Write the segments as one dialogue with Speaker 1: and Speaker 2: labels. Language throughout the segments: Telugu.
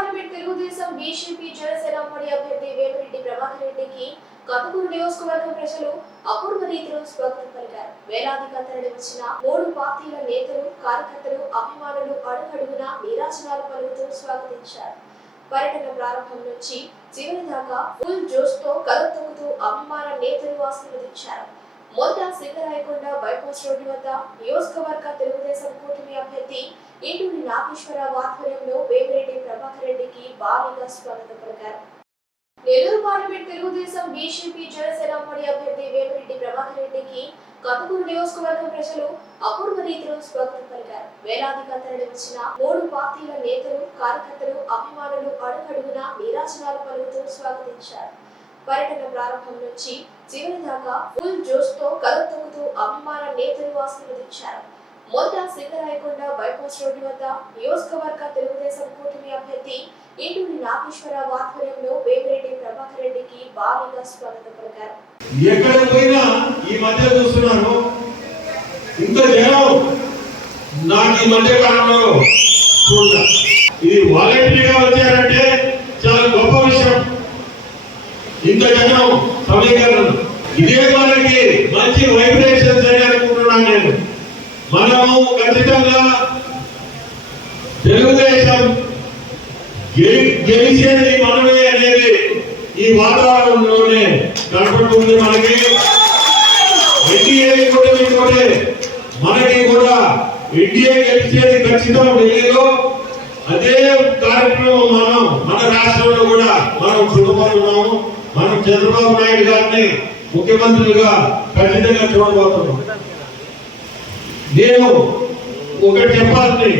Speaker 1: పార్లమెంట్ తెలుగుదేశం బీజేపీ జనసేన ఉమ్మడి అభ్యర్థి వేమిరెడ్డి ప్రభాకర్ రెడ్డికి కతుకూరు నియోజకవర్గం ప్రజలు అపూర్వ రీతిలో స్వాగతం పలికారు. వేలాదిగా తరలి వచ్చిన మూడు పార్టీల నేతలు కార్యకర్తలు అభిమానులు అడుగడుగున నీరాజనాలు పలుకుతూ స్వాగతించారు. పర్యటన ప్రారంభం నుంచి చివరి దాకా ఫుల్ జోష్తో కలతొక్కుతూ అభిమాన నేతలు ఆశీర్వదించారు. మొదట సింగరాయకొండ బైపాస్ రోడ్డు వద్ద నియోజకవర్గ తెలుగుదేశం కూటమి అభ్యర్థి ఇంటూరి నాగేశ్వరరావు ఆధ్వర్యంలో వేమిరెడ్డి ప్రభాకర్ రెడ్డికి భారీగా స్వాగతం పలికారు. నెల్లూరు పార్లమెంట్ తెలుగుదేశం బీజేపీ జనసేన ఉమ్మడి అభ్యర్థి వేమిరెడ్డి ప్రభాకర్ రెడ్డికి కతుకూరు నియోజకవర్గ ప్రజలు అపూర్వ రీతిలో స్వాగతం పలికారు. వేలాదిగా తరలి వచ్చిన మూడు పార్టీల నేతలు కార్యకర్తలు అభిమానులు అడుగడుగునా నీరాజనాలు పలుకుతూ స్వాగతించారు. పర్యటన ప్రారంభం నుంచి చివరి దాకా ఫుల్ జోష్తో కలతొక్కుతూ అభిమాన నేతలు ఆశీర్వదించారు. మొదట సింగరాయకొండ బైపాస్ రోడ్డు వద్ద నియోజకవర్గ తెలుగుదేశం కూటమి అభ్యర్థి ఇంటూరి నాగేశ్వరరావు ఆధ్వర్యంలో వేమిరెడ్డి ప్రభాకర్ రెడ్డికి భారీగా స్వాగతం పలికారు.
Speaker 2: ఎక్కడ పోయినా ఈ మధ్య చూస్తున్నాను ఇంత జనం నాకు ఈ మధ్య కాలంలో చూడ ఇది వాలంటరీగా వచ్చారంటే చాలా గొప్ప విషయం. ఇంత జనం సమీకరణం. ఇదే మనకి మంచి వైబ్రేషన్స్ అని అనుకుంటున్నాను నేను. మనము ఖచ్చితంగా తెలుగుదేశం గెలి- గెలిచేది మనమే అనేది ఈ వాతావరణంలోనే కనపడుతుంది మనకి. ఎన్డీఏ కూడా మనకి కూడా ఎన్డీఏ గెలిచేది ఖచ్చితం ఢిల్లీలో అదే కార్యక్రమం మనం మన రాష్ట్రంలో కూడా మనం చూడబోతున్నాము. మనం చంద్రబాబు నాయుడు గారిని ముఖ్యమంత్రిగా ఖచ్చితంగా చూడబోతున్నాం. నేను ఒకటి చెప్పాలని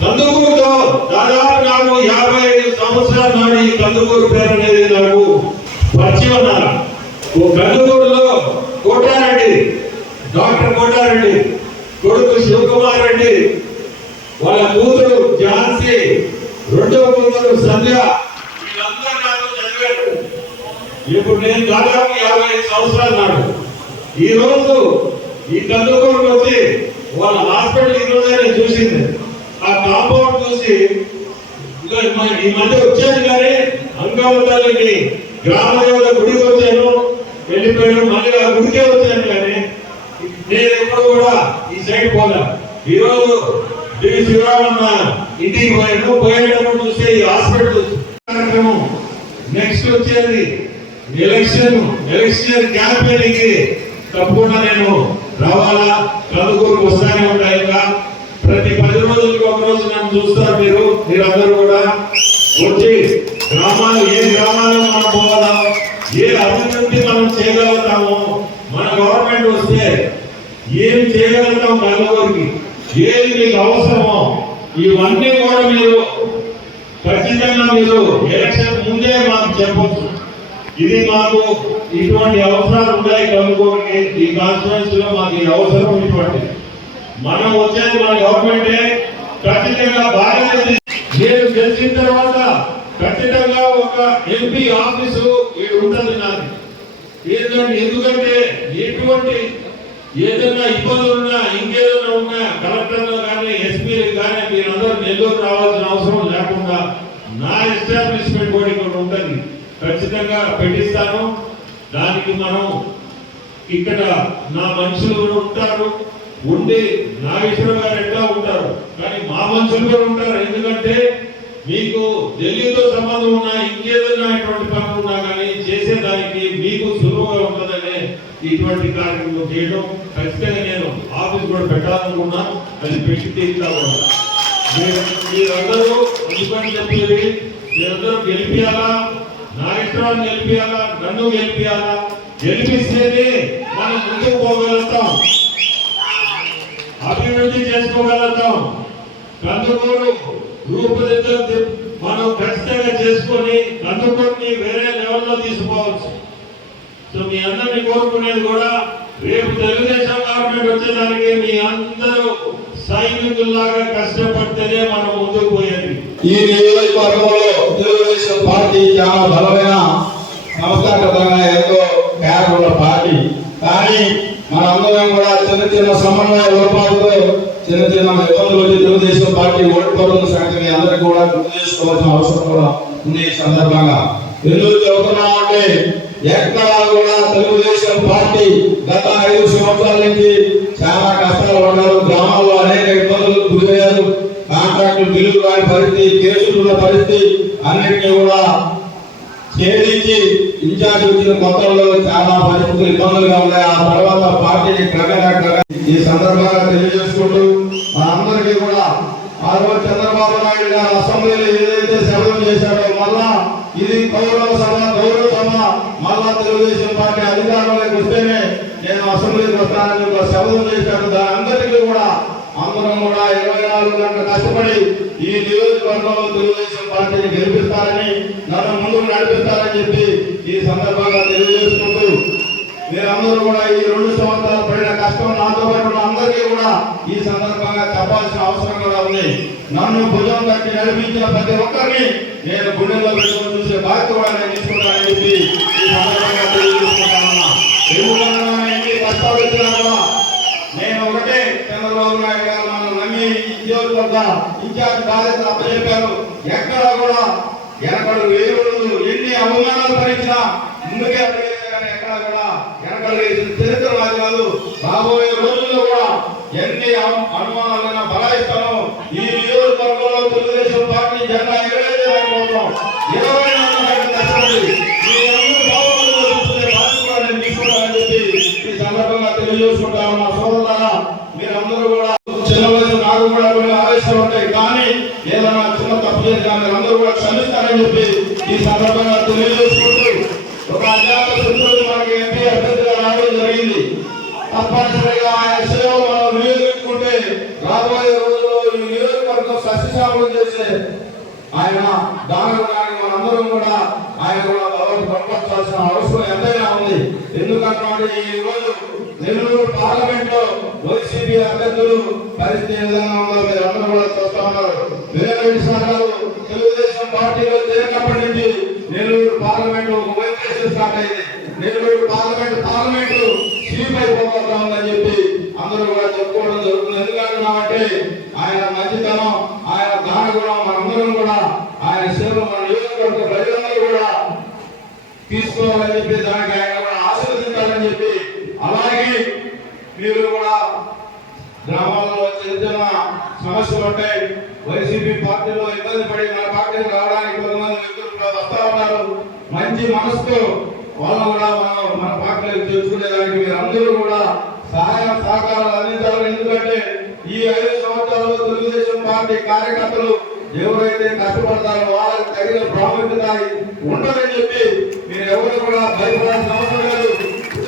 Speaker 2: కందుకూరుతో దాదాపు నాకు యాభై ఐదు సంవత్సరాల నాడు ఈ కందుకూరు పేరు అనేది నాకు పరిచయం ఉన్నారు ఓ కందుకూరులో కోటారెడ్డి డాక్టర్ కోటారెడ్డి కొడుకు శివకుమార్ రెడ్డి వాళ్ళ కూతురు ఝాన్సీ రెండో కూతురు సంధ్య ఇప్పుడు నేను దాదాపు యాభై ఐదు సంవత్సరాలు నాడు. ఈ రోజు ఈ కందుకూరుకు వచ్చి వాళ్ళ హాస్పిటల్ ఈ రోజే నేను చూసింది. ఆ కాంపౌండ్ చూసి ఈ మధ్య వచ్చాను కానీ అంగవతాలని గ్రామ దేవత గుడికి వచ్చాను. వెళ్ళిపోయాను మళ్ళీ ఆ గుడికే వచ్చాను కానీ నేను ఎప్పుడు కూడా ఈ సైడ్ పోలా. ఈరోజు రోజు శివరామన్న ఇంటికి పోయాను. పోయేటప్పుడు చూస్తే ఈ హాస్పిటల్ కార్యక్రమం నెక్స్ట్ వచ్చేది. ఎలక్షన్ ఎలక్షన్ క్యాంపెయినింగ్కి తప్పకుండా నేను రావాలా? కందుకూరుకు వస్తానే ఉంటాయి ఇంకా. ప్రతి పది రోజులకి ఒక రోజు నన్ను చూస్తారు మీరు మీరందరూ కూడా. వచ్చి గ్రామాలు ఏ గ్రామాల్లో మనం పోవాలా? ఏ అభివృద్ధి మనం చేయగలుగుతాము? మన గవర్నమెంట్ వస్తే ఏం చేయగలుగుతాం కందుకూరుకి ఏది మీకు అవసరమో ఇవన్నీ కూడా మీరు ఖచ్చితంగా మీరు ఎలక్షన్ ముందే మాకు చెప్పచ్చు. ఇది మాకు ఇటువంటి అవసరాలు ఉన్నాయి కనుకోకి ఈ కాన్స్టిట్యూన్స్లో మాకు ఈ అవసరం ఇటువంటి మనం వచ్చేది మన గవర్నమెంటే ఖచ్చితంగా బాగా నేను గెలిచిన తర్వాత ఖచ్చితంగా ఒక ఎంపీ ఆఫీసు ఇక్కడ ఉంటుంది నాది. ఏంటంటే ఎందుకంటే ఎటువంటి ఏదైనా ఇబ్బందులు ఉన్నా ఇంకేదైనా ఉన్నా కలెక్టర్లు కానీ ఎస్పీలు కానీ మీరందరూ నెల్లూరు రావాల్సిన అవసరం లేకుండా నా ఎస్టాబ్లిష్మెంట్ కూడా ఇక్కడ ఉంటుంది. ఖచ్చితంగా పెట్టిస్తాను. దానికి మనం ఇక్కడ నా మనుషులు కూడా ఉంటారు. ఉండి నాగేశ్వర గారు ఎట్లా ఉంటారు? కానీ మా మనుషులు కూడా ఉంటారు. ఎందుకంటే మీకు ఢిల్లీతో సంబంధం ఉన్నా ఇంకేదైనా ఇటువంటి పనులు ఉన్నా కానీ చేసేదానికి మీకు సులువుగా ఉంటుందనే ఇటువంటి కార్యక్రమం చేయడం ఖచ్చితంగా నేను ఆఫీస్ కూడా పెట్టాలనుకున్నాను అది పెట్టి తీరుతా ఉన్నాను. మీరు- మీరందరూ అందుకని చెప్పేది మీరందరూ గెలిపియాలా? నాగేశ్వరాన్ని గెలిపియాలా? నన్ను గెలిపియాలా? గెలిపిస్తేనే మనం ముందుకు పోగలుగుతాం. అభివృద్ధి చేసుకోగలుగుతాం. కందుకూరు రూపుదిద్దులు మనం ఖచ్చితంగా చేసుకొని కందుకూరుని వేరే లెవెల్లో తీసుకోవచ్చు. సో మీ అందరిని కోరుకునేది కూడా రేపు తెలుగుదేశం గవర్నమెంట్ వచ్చేదానికి మీ అందరూ సైనికుల్లాగా కష్టపడితేనే మనం ముందుకు పోయేది.
Speaker 3: ఈ నియోజకవర్గంలో తెలుగుదేశం పార్టీ చాలా బలమైన సంస్థాగతంగా ఎంతో పేరు పార్టీ. కానీ మనందరం కూడా చిన్న చిన్న సమన్వయ లోపాలతో చిన్న చిన్న ఇబ్బందులు వచ్చి తెలుగుదేశం పార్టీ ఓడిపోతున్న సంగతిని అందరికీ కూడా గుర్తు చేసుకోవాల్సిన అవసరం కూడా ఉంది ఈ సందర్భంగా. ఎందుకు చెబుతున్నామంటే ఎక్కడా కూడా తెలుగుదేశం పార్టీ గత ఐదు సంవత్సరాల నుంచి చాలా కష్టాలు పడ్డారు. గ్రామాల్లో ఇల్లు కాని పరిస్థితి కేసులు ఉన్న పరిస్థితి అన్నింటినీ కూడా ఛేదించి ఇన్ఛార్జ్ వచ్చిన కొత్తలో చాలా పరిస్థితులు ఇబ్బందులుగా ఉన్నాయి. ఆ తర్వాత పార్టీని క్రమంగా ఈ సందర్భంగా తెలియజేసుకుంటూ మా అందరికీ కూడా ఆ రోజు చంద్రబాబు నాయుడు గారు అసెంబ్లీలో ఏదైతే శబ్దం చేశారో మళ్ళా ఇది గౌరవ సభ గౌరవ సభ. మళ్ళా తెలుగుదేశం పార్టీ అధికారంలోకి వస్తేనే నేను అసెంబ్లీకి వస్తానని ఒక శబ్దం చేశాడు దాని అందరికీ కూడా అందరం కూడా ఇరవై నాలుగు గంటలు కష్టపడి ఈ నియోజకవర్గంలో తెలుగుదేశం పార్టీని గెలిపిస్తారని నన్ను ముందుకు నడిపిస్తారని చెప్పి ఈ సందర్భంగా తెలియజేసుకుంటూ మీరందరూ కూడా ఈ రెండు సంవత్సరాలు పడిన కష్టం నాతో పాటు ఉన్న అందరికీ కూడా ఈ సందర్భంగా చెప్పాల్సిన అవసరం కూడా ఉంది. నన్ను భుజం కట్టి నడిపించిన ప్రతి ఒక్కరిని నేను గుండెల్లో పెట్టుకుని చూసే బాధ్యత కూడా నేను తీసుకుంటానని చెప్పి ఈ సందర్భంగా తెలియజేసుకుంటానన్నా ఎందుకన్నా ఎన్ని కష్టాలు వచ్చినా చంద్రబాబు నాయుడు గారు మనం నమ్మి ఈ వద్ద ఇన్ఛార్జ్ బాధ్యతలు అప్పచెప్పారు. ఎక్కడ కూడా వెనకడు వేరుడు ఎన్ని అవమానాలు భరించినా ముందుకే అడిగేసే ఎక్కడ కూడా వెనకడు వేసిన చరిత్ర మాది రాబోయే రోజుల్లో కూడా ఎన్ని అవ- అనుమానాలైనా బలాయిస్తాను ఈ నియోజకవర్గంలో తెలుగుదేశం పార్టీ జెండా ఎగరేసేదానికోసం చిన్న తప్పు చేసినా కూడా క్షమిస్తారని చెప్పి ఈ సందర్భంగా తెలియజేసుకుంటూ ఒక అజ్ఞాత శత్రువు మనకి ఎంపీ అభ్యర్థిగా రావడం జరిగింది. తప్పనిసరిగా ఆయన సేవ మనం వినియోగించుకుంటే రాబోయే రోజుల్లో ఈ నియోజకవర్గం సస్యశామలం చేసే ఆయన దాని కానీ మనందరం కూడా ఆయన కూడా పంపించాల్సిన అవసరం ఎంతైనా ఉంది. ఎందుకంటే ఈ రోజు నెల్లూరు పార్లమెంట్లో వైసీపీ అభ్యర్థులు పరిస్థితి ఏ విధంగా ఉందో మీరు అందరూ కూడా చూస్తా ఉన్నారు. వేరెడ్డి సార్ తెలుగుదేశం పార్టీలో చేరినప్పటి నుంచి నెల్లూరు పార్లమెంట్ ఒక వైపు స్టార్ట్ అయింది. నెల్లూరు పార్లమెంట్ పార్లమెంట్ చీప్ అయిపోతా ఉందని చెప్పి అందరూ కూడా చెప్పుకోవడం జరుగుతుంది. ఎందుకంటున్నామంటే ఆయన మంచితనం ఆయన దాన కూడా మనందరం కూడా ఆయన సేవ మన నియోజకవర్గ ప్రజలందరూ కూడా తీసుకోవాలని చెప్పి దానికి ఆయన కూడా ఆశీర్వదించాలని చెప్పి అలాగే మీరు కూడా గ్రామాల్లో చిన్న సమస్యలు ఉంటాయి వైసీపీ పార్టీలో ఇబ్బంది పడి మన పార్టీకి రావడానికి కొంతమంది వ్యక్తులు వస్తా ఉన్నారు. మంచి మనసుతో వాళ్ళు కూడా మనం మన పార్టీలోకి తెలుసుకునేదానికి మీరు అందరూ కూడా సహాయ సహకారాలు అందించాలి ఎందుకంటే ఈ ఐదు సంవత్సరాలు తెలుగుదేశం పార్టీ కార్యకర్తలు ఎవరైతే కష్టపడతారో వాళ్ళకి తగిన ప్రాముఖ్యత ఉండదని చెప్పి మీరు ఎవరు కూడా భయపడాల్సిన అవసరం లేదు.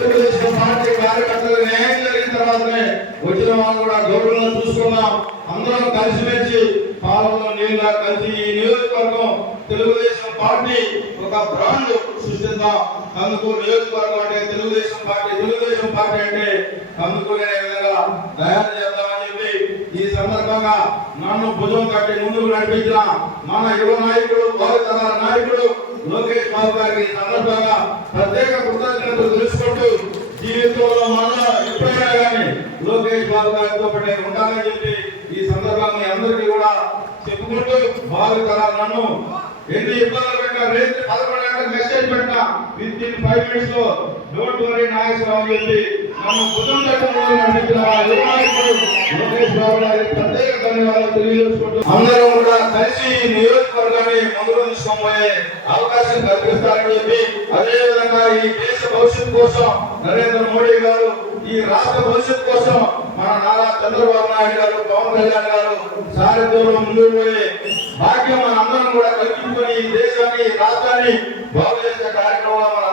Speaker 3: తెలుగుదేశం పార్టీ కార్యకర్తలు న్యాయం జరిగిన తర్వాతనే వచ్చిన వాళ్ళు కూడా గౌరవంగా చూసుకున్నాం. అందరం కలిసిమెలిసి పాలనలో నీళ్ళ కలిసి ఈ నియోజకవర్గం తెలుగుదేశం పార్టీ ఒక బ్రాండ్ సృష్టిద్దాం. అందుకు నియోజకవర్గం అంటే తెలుగుదేశం పార్టీ తెలుగుదేశం పార్టీ అంటే అందుకునే విధంగా తయారు చేద్దామని చెప్పి ఈ సందర్భంగా నన్ను భుజం కట్టి ముందుకు నడిపించిన మన యువ నాయకుడు భావితరాల నాయకుడు లోకేష్ బాబు గారికి ఈ సందర్భంగా ప్రత్యేక కృతజ్ఞతలు తెలుసుకుని జీవితంలో మన ఎప్పుడైనా కానీ లోకేష్ బాబు గారితో పాటు ఉండాలని చెప్పి ఈ సందర్భంగా అందరికీ కూడా చెప్పుకుంటూ భావితరాల నన్ను ఎన్ని ఇబ్బందులు పెట్టినా రేపు పదకొండు గంటలకు మెసేజ్ పెట్టినా విత్ ఇన్ ఫైవ్ మినిట్స్లో డోంట్ వరీ నాగేశ్వరరావు చెప్పి నన్ను భుజం తట్టుకుని అందరూ కూడా కలిసి నియోజకవర్గాన్ని ముందుకు తీసుకోబోయే అవకాశం కల్పిస్తారని చెప్పి అదే విధంగా ఈ దేశ భవిష్యత్తు కోసం నరేంద్ర మోడీ గారు ఈ రాష్ట్ర భవిష్యత్తు కోసం మన నారా చంద్రబాబు నాయుడు గారు పవన్ కళ్యాణ్ గారు సారథ్యంలో ముందుకు పోయి భాగ్యం మన అందరం కూడా కల్పించుకొని ఈ దేశాన్ని రాష్ట్రాన్ని బాగు చేసే కార్యక్రమంలో మన